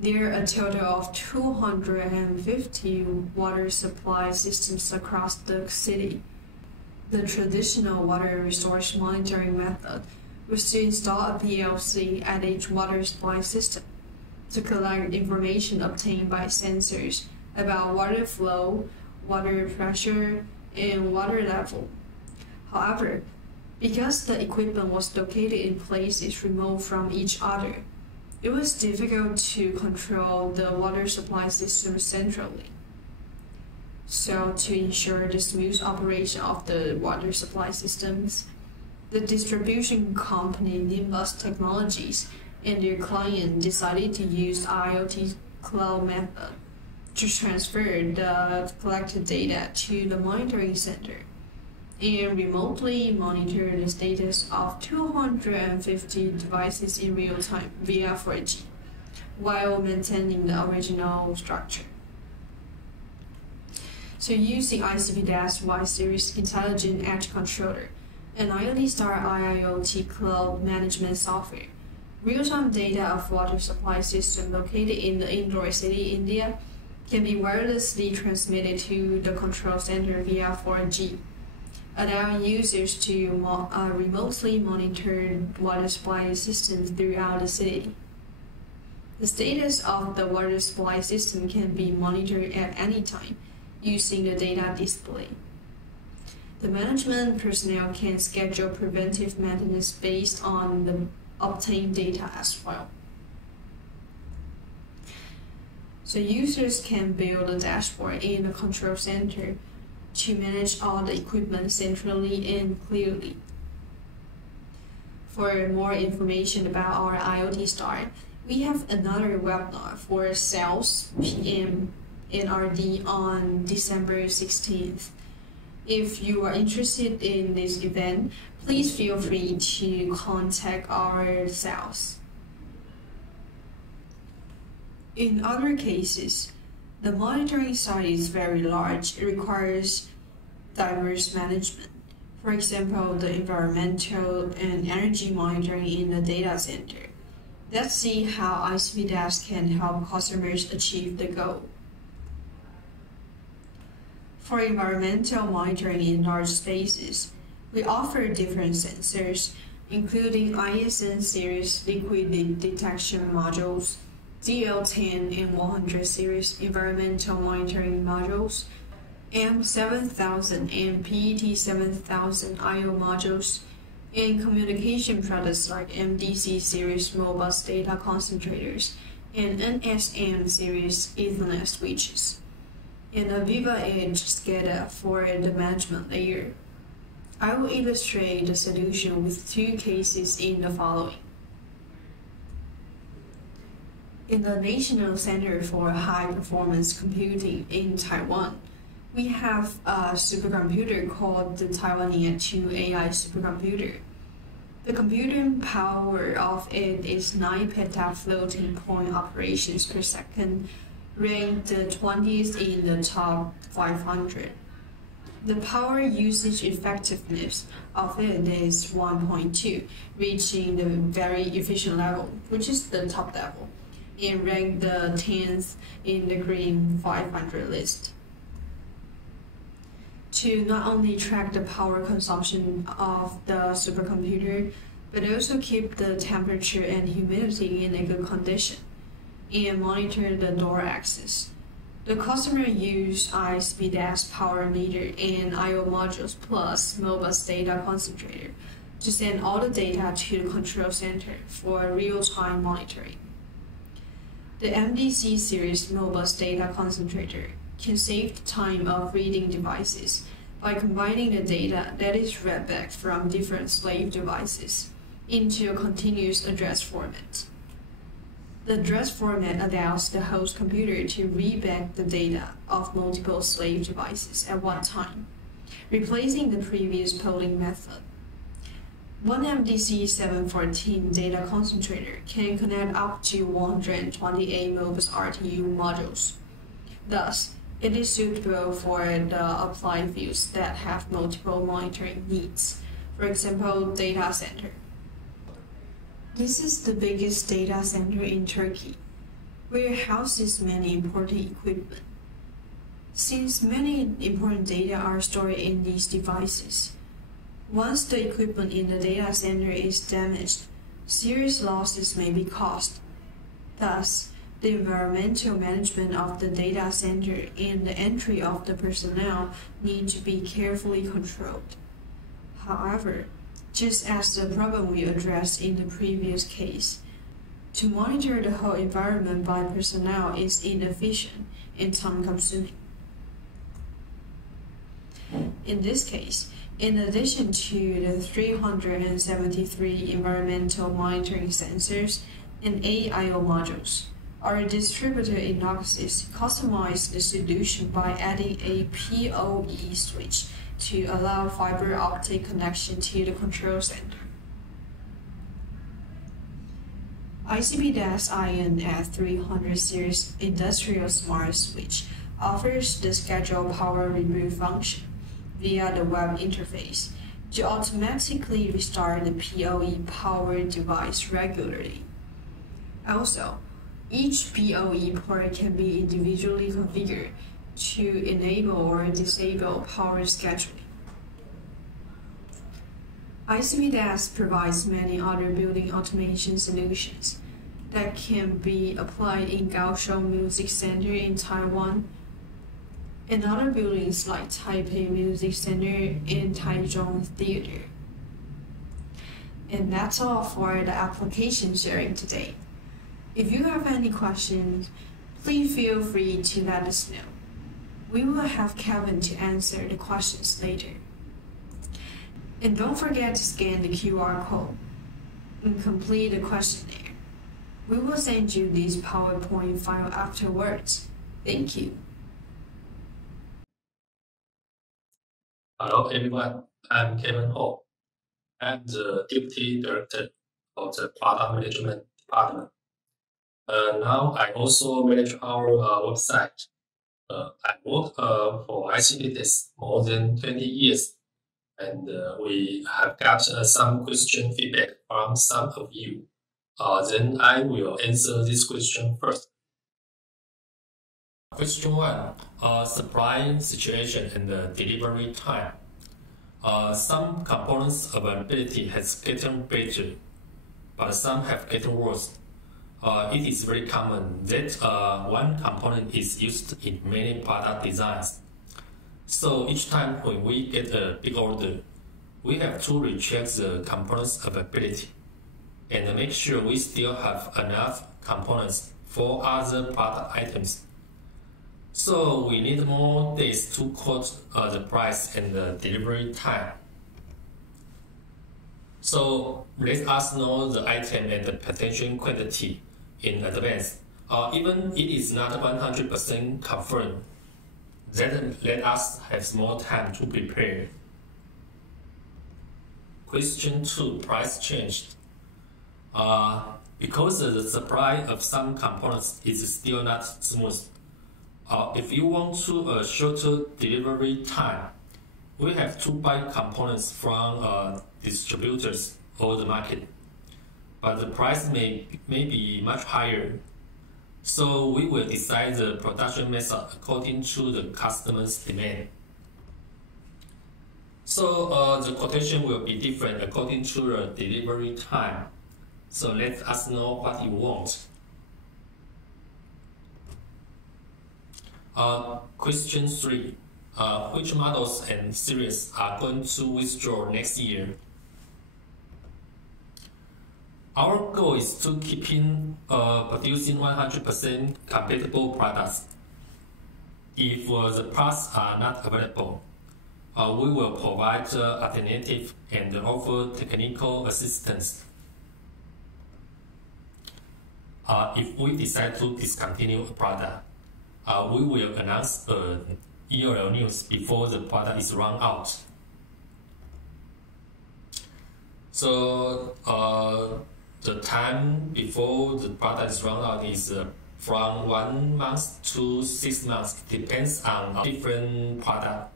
there are a total of 250 water supply systems across the city. The traditional water resource monitoring method was to install a PLC at each water supply system to collect information obtained by sensors about water flow, water pressure, and water level. However, because the equipment was located in places remote from each other, it was difficult to control the water supply system centrally. So, to ensure the smooth operation of the water supply systems, the distribution company Nimbus Technologies and their client decided to use IoT Cloud method to transfer the collected data to the monitoring center and remotely monitor the status of 250 devices in real time via 4G, while maintaining the original structure. So using ICP-Y series intelligent edge controller and IoTstar IIoT Cloud management software, real-time data of water supply system located in the Indore City, India, can be wirelessly transmitted to the control center via 4G, allowing users to remotely monitor water supply systems throughout the city. The status of the water supply system can be monitored at any time using the data display. The management personnel can schedule preventive maintenance based on the obtained data as well. So users can build a dashboard in the control center to manage all the equipment centrally and clearly. For more information about our IoTstar, we have another webinar for sales, PM, and RD on December 16th. If you are interested in this event, please feel free to contact our sales. In other cases, the monitoring site is very large. It requires diverse management. For example, the environmental and energy monitoring in the data center. Let's see how ICP can help customers achieve the goal. For environmental monitoring in large spaces, we offer different sensors, including ISN series liquid detection modules, DL10 and 100 series environmental monitoring modules, M7000 and PET7000 I/O modules, and communication products like MDC series Modbus data concentrators and NSM series Ethernet switches, and a Viva Edge SCADA for the management layer. I will illustrate the solution with two cases in the following. In the National Center for High Performance Computing in Taiwan, we have a supercomputer called the Taiwan 2 AI supercomputer. The computing power of it is 9 petafloating point operations per second, ranked the 20th in the top 500. The power usage effectiveness of it is 1.2, reaching the very efficient level, which is the top level, and ranked the 10th in the Green 500 list. To not only track the power consumption of the supercomputer, but also keep the temperature and humidity in a good condition, and monitor the door access. The customer used ICP DAS power meter and I/O modules plus Modbus data concentrator to send all the data to the control center for real-time monitoring. The MDC series Modbus data concentrator can save the time of reading devices by combining the data that is read back from different slave devices into a continuous address format. The address format allows the host computer to read back the data of multiple slave devices at one time, replacing the previous polling method. One MDC 714 data concentrator can connect up to 128 Modbus RTU modules. Thus, it is suitable for the applied fields that have multiple monitoring needs, for example, data center. This is the biggest data center in Turkey, where it houses many important equipment. Since many important data are stored in these devices, once the equipment in the data center is damaged, serious losses may be caused. Thus, the environmental management of the data center and the entry of the personnel need to be carefully controlled. However, just as the problem we addressed in the previous case, to monitor the whole environment by personnel is inefficient and time-consuming. In this case, in addition to the 373 environmental monitoring sensors and 8 I/O modules, our distributor Inoxis customized the solution by adding a PoE switch to allow fiber optic connection to the control center. ICP DAS IN-300 series industrial smart switch offers the scheduled power remove function via the web interface to automatically restart the PoE powered device regularly. Also, each PoE port can be individually configured to enable or disable power scheduling. ICP DAS provides many other building automation solutions that can be applied in Kaohsiung Music Center in Taiwan and other buildings like Taipei Music Center and Taichung Theater. And that's all for the application sharing today. If you have any questions, please feel free to let us know. We will have Kevin to answer the questions later. And don't forget to scan the QR code and complete the questionnaire. We will send you this PowerPoint file afterwards. Thank you. Hello everyone, I'm Kevin Ho. I'm the Deputy Director of the Product Management Department. Now I also manage our website. I worked for ICP DAS more than 20 years, and we have got some question feedback from some of you. Then I will answer this question first. Question 1, supply situation and the delivery time. Some components availability has gotten better, but some have gotten worse. It is very common that one component is used in many product designs. So each time when we get a big order, we have to recheck the components availability and make sure we still have enough components for other product items. So we need more days to quote the price and the delivery time. So let us know the item and the potential quantity in advance. Even it is not 100% confirmed, then let us have more time to prepare. Question 2, price change. Because the supply of some components is still not smooth, if you want to a shorter delivery time, we have to buy components from distributors or the market, but the price may be much higher. So we will decide the production method according to the customer's demand. So the quotation will be different according to the delivery time. So let us know what you want. Question 3. Which models and series are going to withdraw next year? Our goal is to keep producing 100% compatible products. If the parts are not available, we will provide alternative and offer technical assistance. If we decide to discontinue a product, we will announce EOL news before the product is run out. So the time before the product is run out is from 1 month to 6 months, depends on different product.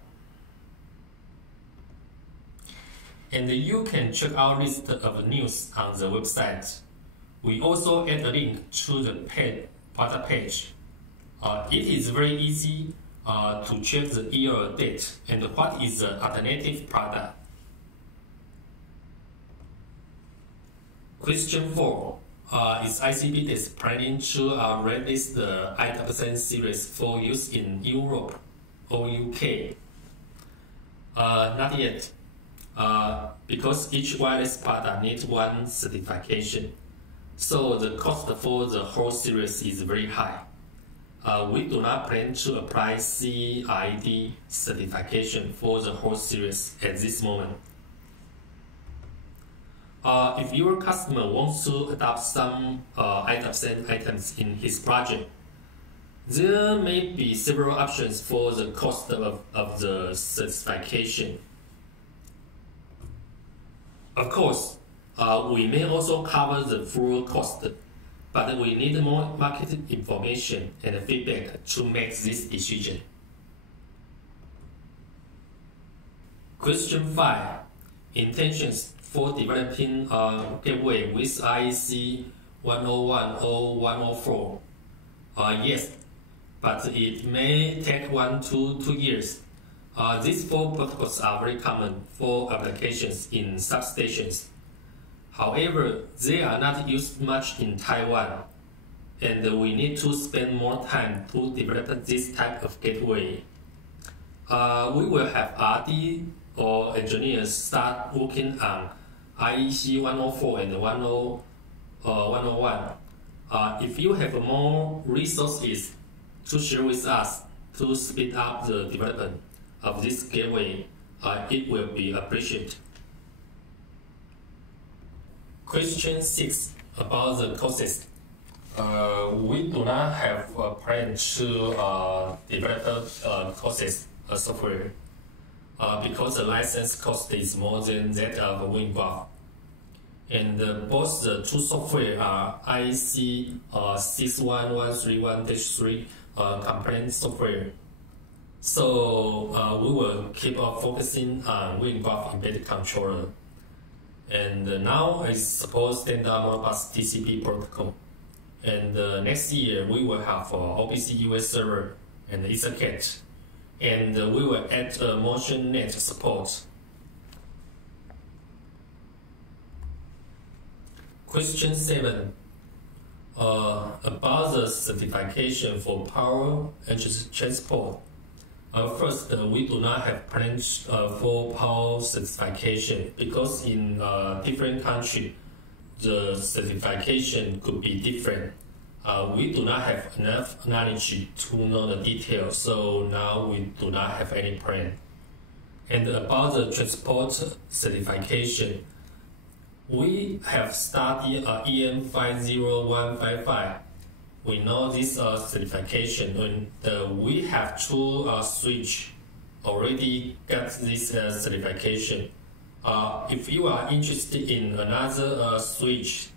And you can check our list of news on the website. We also add a link to the product page. It is very easy to check the EOL date and what is the alternative product. Question 4. Is ICP Desk planning to release the i10% series for use in Europe or UK? Not yet, because each wireless product needs one certification. So the cost for the whole series is very high. We do not plan to apply CID certification for the whole series at this moment. If your customer wants to adopt some i10% items in his project, there may be several options for the cost of the certification. Of course, we may also cover the full cost, but we need more market information and feedback to make this decision. Question 5. Intentions for developing a gateway with IEC 101 or 104. Yes, but it may take 1 to 2 years. These 4 protocols are very common for applications in substations. However, they are not used much in Taiwan, and we need to spend more time to develop this type of gateway. We will have RD or engineers start working on IEC 104 and 101. If you have more resources to share with us to speed up the development of this gateway, it will be appreciated. Question 6 about the courses. We do not have a plan to develop courses software because the license cost is more than that of WinBuff. And both the 2 software are IEC 61131-3 compliant software. So we will keep focusing on WinBuff embedded controller. And now I suppose standard Modbus TCP protocol. And next year we will have OPC UA server and EtherCAT. And we will add Motion Net support. Question 7. About the certification for power and transport. First, we do not have plans for power certification because in different countries, the certification could be different. We do not have enough knowledge to know the details, so now we do not have any plan. And about the transport certification, we have studied EN 50155. We know this certification, and we have two switch already got this certification. If you are interested in another switch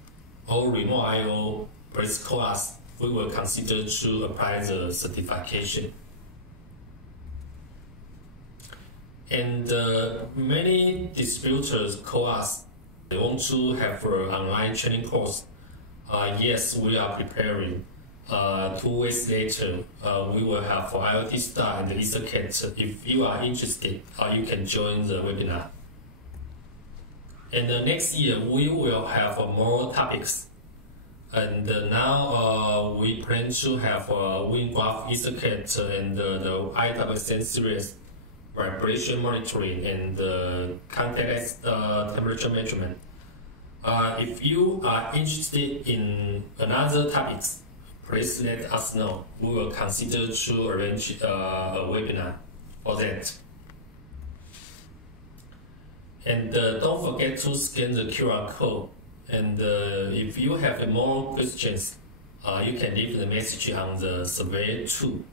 or remote I/O, please call us. We will consider to apply the certification. And many distributors call us. They want to have an online training course. Yes, we are preparing. 2 weeks later, we will have for IoTstar and the EtherCAT. If you are interested, you can join the webinar. And next year, we will have more topics. And now we plan to have wind graph EtherCAT and the IWSN series, vibration monitoring, and contact temperature measurement. If you are interested in another topics, please let us know. We will consider to arrange a webinar for that. And don't forget to scan the QR code. And if you have more questions, you can leave the message on the survey too.